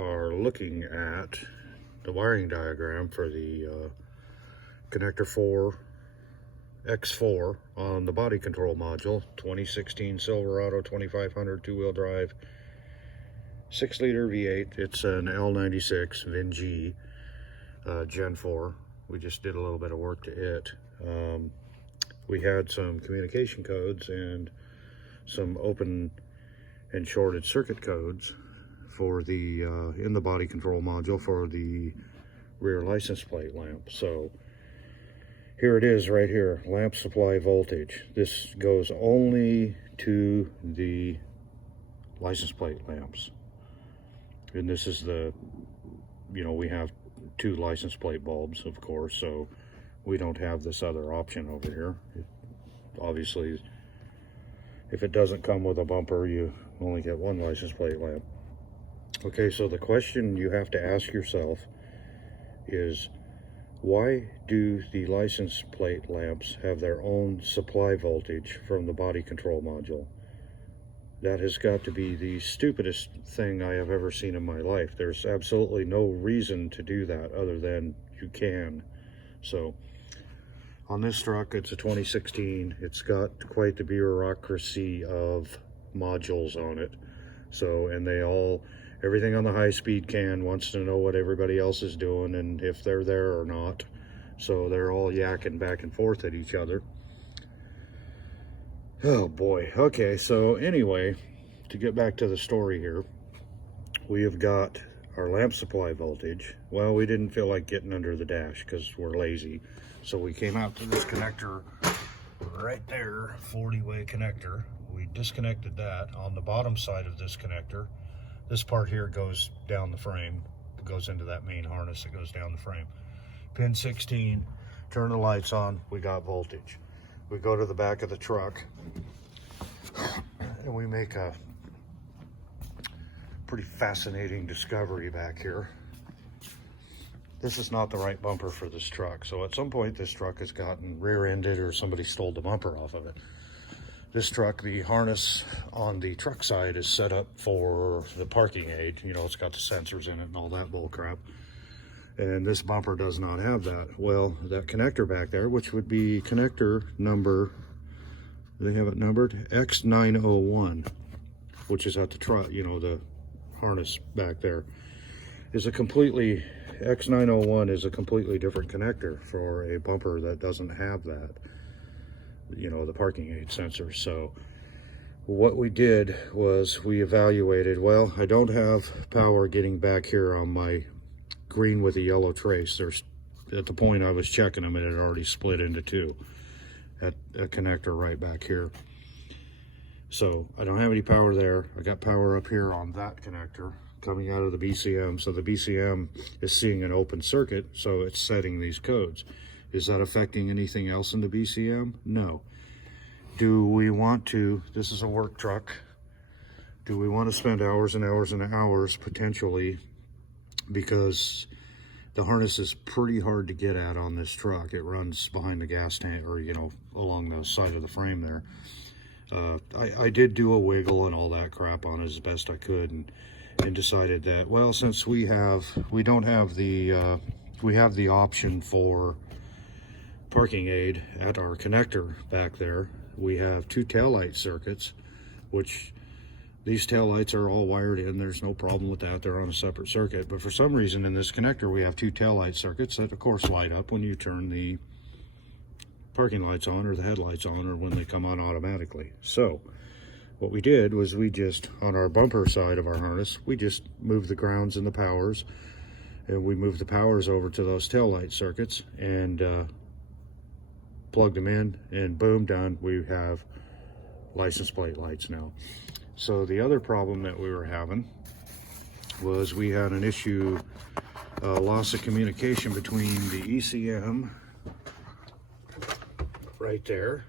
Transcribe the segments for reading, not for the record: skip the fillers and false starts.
are looking at the wiring diagram for the connector 4 X4 on the body control module. 2016 Silverado 2500 two-wheel drive 6-liter V8. It's an L96 VIN G Gen 4. We just did a little bit of work to it. We had some communication codes and some open and shorted circuit codes for the in the body control module for the rear license plate lamp. So here it is right here, lamp supply voltage. This goes only to the license plate lamps. And this is the, we have 2 license plate bulbs, of course, so we don't have this other option over here. Obviously, if it doesn't come with a bumper, you only get 1 license plate lamp. Okay, so the question you have to ask yourself is, why do the license plate lamps have their own supply voltage from the body control module? That has got to be the stupidest thing I have ever seen in my life. There's absolutely no reason to do that other than you can. So on this truck, it's a 2016. It's got quite the bureaucracy of modules on it. So, and everything on the high-speed can wants to know what everybody else is doing and if they're there or not. So they're all yakking back and forth at each other. Oh boy. Okay, so anyway, to get back to the story here, we have got our lamp supply voltage. Well, we didn't feel like getting under the dash because we're lazy. So we came out to this connector right there, 40-way connector. We disconnected that. On the bottom side of this connector, this part here goes down the frame. It goes into that main harness that goes down the frame. Pin 16, turn the lights on, we got voltage. We go to the back of the truck and we make a pretty fascinating discovery back here. This is not the right bumper for this truck. So at some point this truck has gotten rear-ended or somebody stole the bumper off of it. This truck, the harness on the truck side is set up for the parking aid. It's got the sensors in it and all that bull crap. And this bumper does not have that. Well, that connector back there, which would be connector number, they have it numbered, X901, which is at the truck, the harness back there, is a completely, X901 is a completely different connector for a bumper that doesn't have that. The parking aid sensor. So what we did was we evaluated, well, I don't have power getting back here on my green with a yellow trace. There's, at the point I was checking them, it had already split into 2 at a connector right back here. So I don't have any power there. I got power up here on that connector coming out of the BCM. So the BCM is seeing an open circuit, so it's setting these codes. Is that affecting anything else in the BCM? No. Do we want to, this is a work truck, do we want to spend hours and hours and hours potentially, because the harness is pretty hard to get at on this truck. It runs behind the gas tank, or along the side of the frame there. I did do a wiggle and all that crap on it as best I could, and decided that, well, since we have the option for parking aid at our connector back there. We have 2 taillight circuits, which these taillights are all wired in. There's no problem with that. They're on a separate circuit. But for some reason in this connector, we have 2 taillight circuits that of course light up when you turn the parking lights on or the headlights on, or when they come on automatically. So what we did was we just, on our bumper side of our harness, we just moved the grounds and the powers, and we moved the powers over to those taillight circuits and plugged them in, and boom, done. We have license plate lights now. So the other problem that we were having was we had an issue, loss of communication between the ECM right there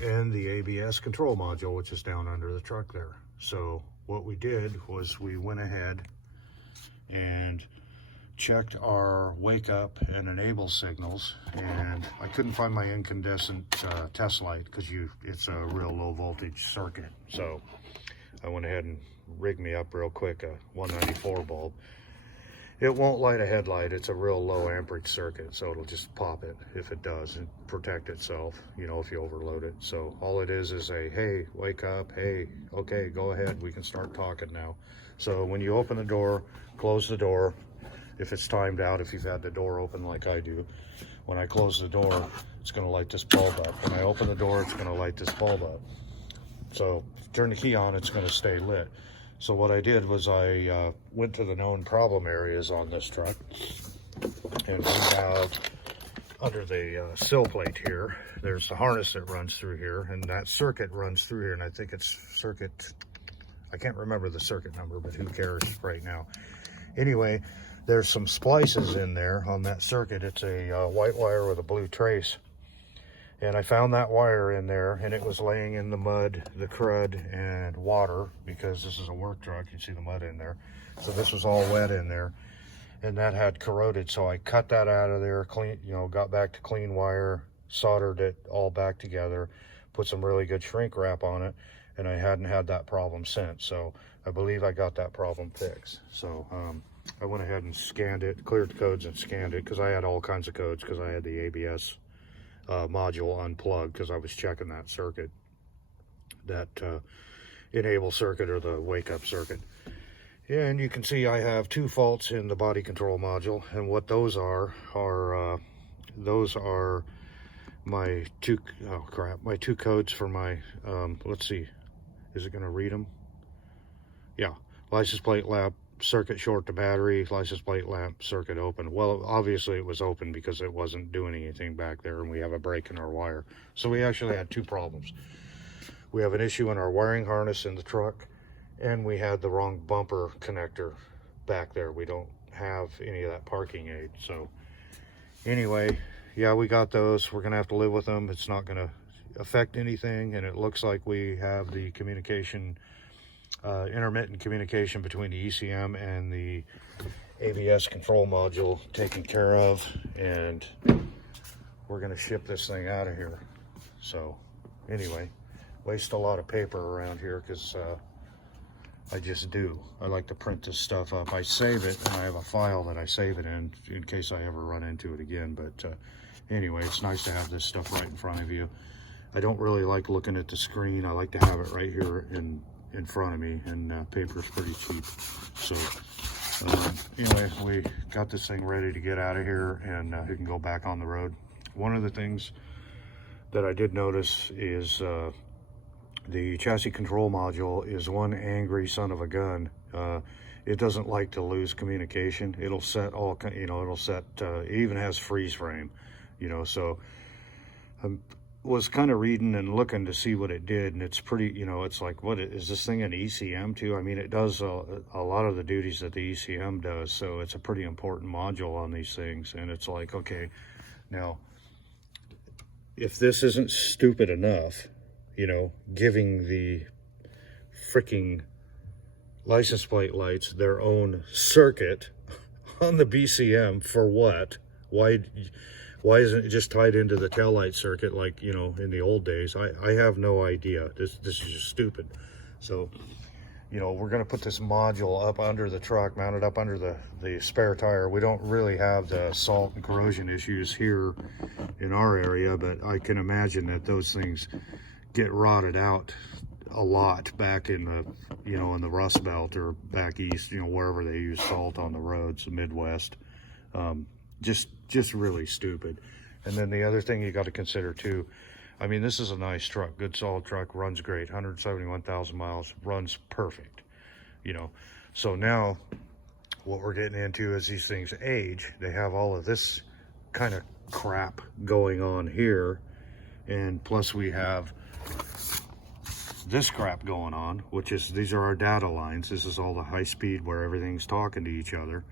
and the ABS control module, which is down under the truck there. So what we did was we went ahead and checked our wake up and enable signals, and I couldn't find my incandescent test light because it's a real low voltage circuit. So I went ahead and rig me up real quick a 194 bulb. It won't light a headlight. It's a real low amperage circuit, so it'll just pop it if it does and protect itself, you know, if you overload it. So all it is a, hey, wake up, hey, okay, go ahead, we can start talking now. So when you open the door, close the door, if it's timed out, if you've had the door open like I do, when I close the door, it's gonna light this bulb up. When I open the door, it's gonna light this bulb up. So turn the key on, it's gonna stay lit. So what I did was I went to the known problem areas on this truck, and we have under the sill plate here, there's the harness that runs through here, and that circuit runs through here, and I think it's circuit, I can't remember the circuit number, but who cares right now. Anyway, there's some splices in there on that circuit. It's a white wire with a blue trace. And I found that wire in there, and it was laying in the mud, the crud, and water, because this is a work truck. You see the mud in there. So this was all wet in there, and that had corroded. So I cut that out of there, clean, you know, got back to clean wire, soldered it all back together, put some really good shrink wrap on it, and I hadn't had that problem since. So I believe I got that problem fixed. So I went ahead and scanned it, cleared the codes and scanned it, because I had all kinds of codes, because I had the ABS module unplugged, because I was checking that circuit, that enable circuit, or the wake up circuit. And you can see I have two faults in the body control module, and what those are my two, oh crap, my two codes for my let's see, is it going to read them? Yeah, license plate lamp circuit short to battery, license plate lamp circuit open. Well, obviously it was open because it wasn't doing anything back there, and we have a break in our wire. So we actually had two problems. We have an issue in our wiring harness in the truck, and we had the wrong bumper connector back there. We don't have any of that parking aid. So anyway, yeah, we got those. We're gonna have to live with them. It's not gonna affect anything, and it looks like we have the communication, intermittent communication between the ECM and the ABS control module taken care of, and we're going to ship this thing out of here. So anyway, waste a lot of paper around here, because I just do. I like to print this stuff up. I save it, and I have a file that I save it in case I ever run into it again. But anyway, it's nice to have this stuff right in front of you. I don't really like looking at the screen. I like to have it right here in front of me, and paper's pretty cheap. So anyway, we got this thing ready to get out of here, and it can go back on the road. One of the things that I did notice is the chassis control module is one angry son of a gun. It doesn't like to lose communication. It'll set all, you know, it'll set, it even has freeze frame, you know. So was kind of reading and looking to see what it did, and it's pretty, you know, it's like, what is this thing an ECM too? I mean, it does a lot of the duties that the ECM does, so it's a pretty important module on these things. And it's like, okay, now if this isn't stupid enough, you know, giving the freaking license plate lights their own circuit on the BCM, for what? Why isn't it just tied into the taillight circuit like, you know, in the old days? I have no idea. This is just stupid. So, you know, we're going to put this module up under the truck, mounted up under the spare tire. We don't really have the salt and corrosion issues here in our area, but I can imagine that those things get rotted out a lot back in the, you know, in the Rust Belt or back east, you know, wherever they use salt on the roads, the Midwest. Just really stupid. And then the other thing you got to consider too, I mean, this is a nice truck, good solid truck, runs great, 171,000 miles, runs perfect, you know. So now what we're getting into as these things age, they have all of this kind of crap going on here, and plus we have this crap going on, which is, these are our data lines. This is all the high speed where everything's talking to each other.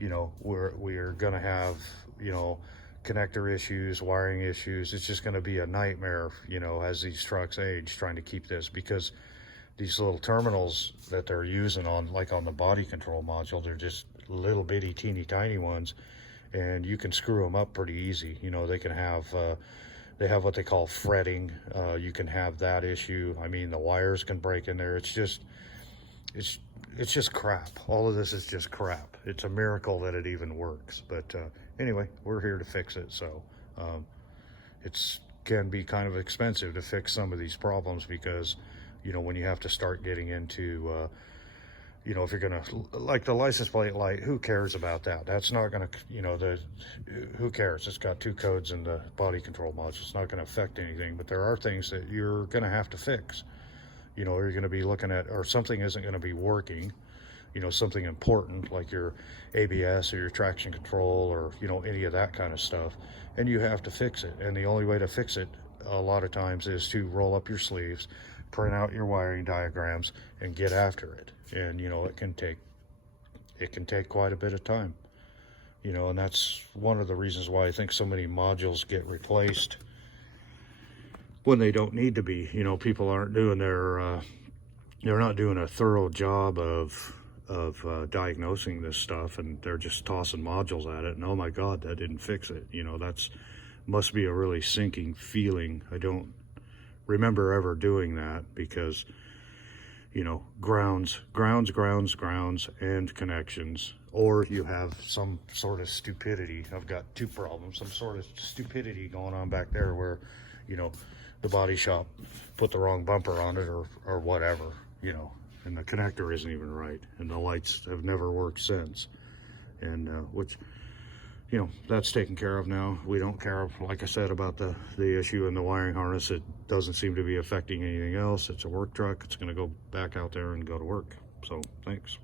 You know, we're gonna have, you know, connector issues, wiring issues. It's just gonna be a nightmare, you know, as these trucks age, trying to keep this, because these little terminals that they're using on, like on the body control module, they're just little bitty teeny tiny ones, and you can screw them up pretty easy. You know, they can have they have what they call fretting. You can have that issue. I mean, the wires can break in there. It's just, it's just crap. All of this is just crap. It's a miracle that it even works. But anyway, we're here to fix it. So it's can be kind of expensive to fix some of these problems, because you know, when you have to start getting into you know, if you're gonna, like the license plate light, who cares about that? That's not gonna, you know, who cares? It's got 2 codes in the body control module. It's not gonna affect anything. But there are things that you're gonna have to fix. You know, you're gonna be looking at, or something isn't gonna be working, you know, something important like your ABS or your traction control, or, you know, any of that kind of stuff, and you have to fix it. And the only way to fix it a lot of times is to roll up your sleeves, print out your wiring diagrams, and get after it. And you know, it can take quite a bit of time, you know, and that's one of the reasons why I think so many modules get replaced when they don't need to be. You know, people aren't doing they're not doing a thorough job of diagnosing this stuff, and they're just tossing modules at it, and oh my god, that didn't fix it. You know, that's must be a really sinking feeling. I don't remember ever doing that, because you know, grounds, and connections, or you have some sort of stupidity. I've got 2 problems, some sort of stupidity going on back there where, you know, the body shop put the wrong bumper on it, or whatever, you know, and the connector isn't even right, and the lights have never worked since. And which, you know, that's taken care of now. We don't care, like I said, about the issue in the wiring harness. It doesn't seem to be affecting anything else. It's a work truck. It's going to go back out there and go to work. So thanks.